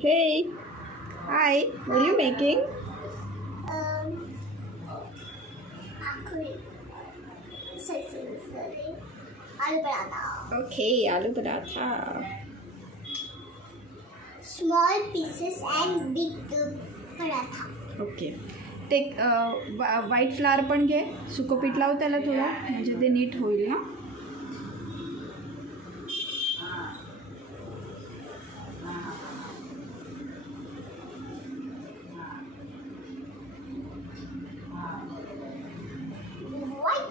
Hey, hi, what are you making? Aloo paratha. Okay, aloo paratha. Small pieces and big paratha. Okay. ते white flower पण घे, सुकं पीठ लाव त्याला थोडं, म्हणजे ते नीट होईल ना.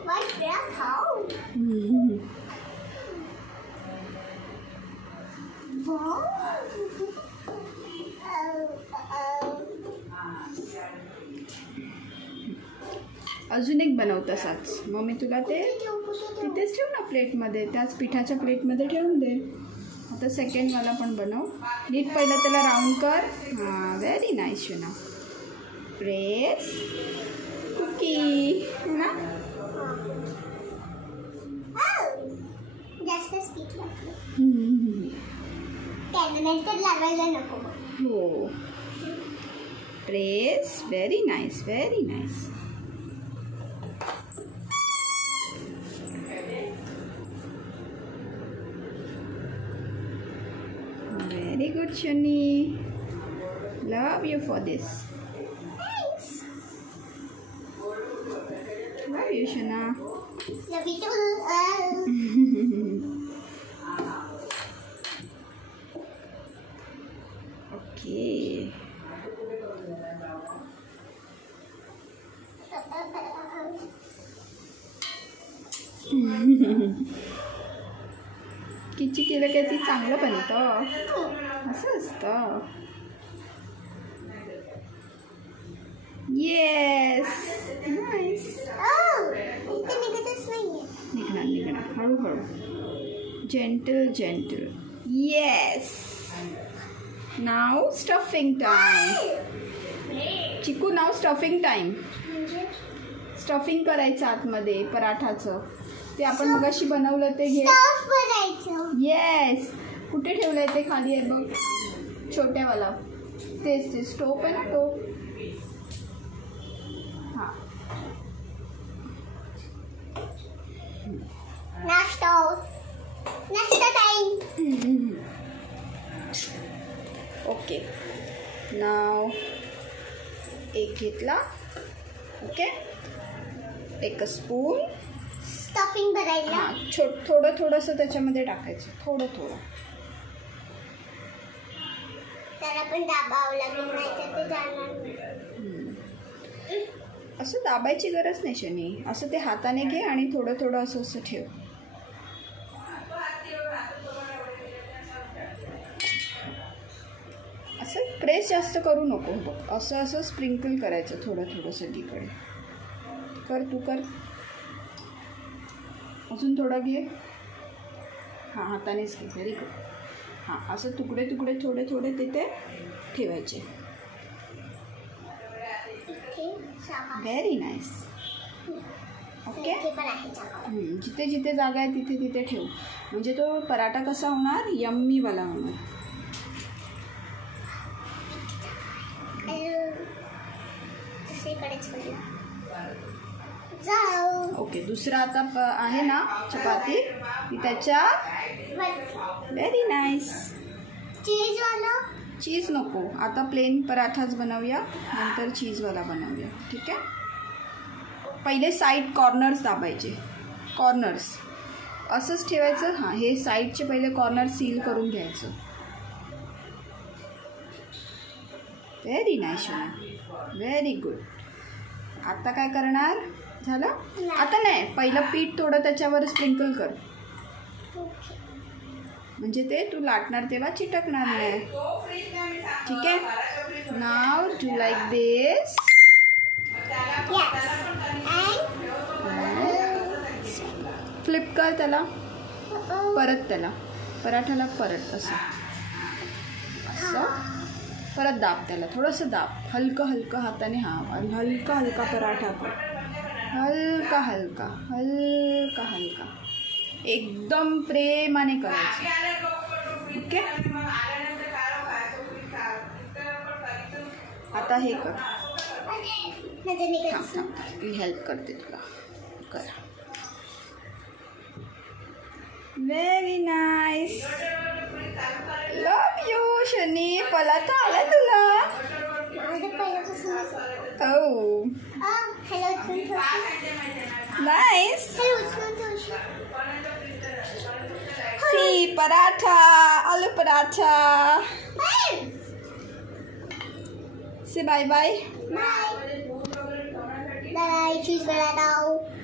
White paratha. Wow. अजून एक बनव तसाच. मग मी तुला ते तिथेच ठेव ना प्लेटमध्ये, त्याच पिठाच्या प्लेटमध्ये ठेवून दे. आता सेकंडवाला पण बनव. नीट पहिलं त्याला राऊंड कर. हां, व्हेरी नाईस शोना. प्रेस कुकी ना. जास्त स्पीड लागते. त्यानंतर लावायला नको. हो. Press. Very nice, very nice. Very good, Shani. Love you for this. Thanks. Love you, Shana. Love you too. Okay. किची केलं काय ती चांगलं बनतं. असं असतं. Yes, nice. इथे निघतच नाहीये. निघणार निघणार हळूहळू. Gentle gentle. येस. नाव स्टफिंग टाइम. चिकू, नाव स्टफिंग टाइम. स्टफिंग करायचं आतमध्ये पराठाचं. ते आपण मगाशी बनवलं ते घे. येस. कुठे ठेवलंय ते? खाली आहे बघ, छोट्यावाला. तेच ते स्टोप आहे ना तो. हां. नाश्ता टाइम. ओके. नाव एक घेतला. ओके. एक स्पून स्टफिंग भरायला. हां, थोडं थोडंसं त्याच्यामध्ये टाकायचं. थोडं थोडं. त्याला पण दाबावं लागेल, नाही तर ते जाणार नाही. असं दाबायची गरज नाही शनी. असं ते हाताने घे आणि थोडं थोडं असं असं ठेव. असं प्रेस जास्त करू नको. बघ, असं असं स्प्रिंकल करायचं थोडं थोडं सगळीकडे. कर, तू कर. अजून थोडं घे. हां, हातानेच घे. Very good. हां, असं तुकडे तुकडे थोडे थोडे तिथे ठेवायचे. Very nice. ओके. जिथे जिथे जागा आहे तिथे तिथे ठेव, म्हणजे तो पराठा कसा होणार? यम्मीवाला होणार. ओके. दुसरा आता आहे ना चपाती, ती त्याच्या. Very nice. चीज नको, आता प्लेन पराठाच बनवूया, नंतर चीजवाला बनवूया. ठीक आहे. पहिले साईड कॉर्नर्स दाबायचे. कॉर्नर्स असंच ठेवायचं. हां, हे साईडचे पहिले कॉर्नर सील करून घ्यायचं. व्हेरी नाईस शोना. Very good. आता काय करणार? झालं? आता नाही, पहिलं पीठ थोडं त्याच्यावर स्प्रिंकल कर, म्हणजे ते तू लाटणार तेव्हा चिटकणार नाही. ठीक आहे. नाव डू लाईक दिस. फ्लिप कर त्याला, परत त्याला पराठाला परत असं असं परत दाब त्याला. थोडंसं दाब, हलकं हलकं हाताने. हां, हलका हलका पराठा कर. हलका हलका हलका हलका, एकदम प्रेमाने करायचं. ओके. आता हे कर. नंतर मी थांब करते. थांब मी हेल्प करते तुला. कर. Very nice. Love you Shani. पलाता आला तुला. माझं पहिल्यापासूनच आहे. ओ हॅलो उचलून ठेवशी. नाईस. हॅलो उचलून ठेवशी. सी पराठा. आलू paratha. Say bye bye. Bye bye. Cheese बनाता हूँ.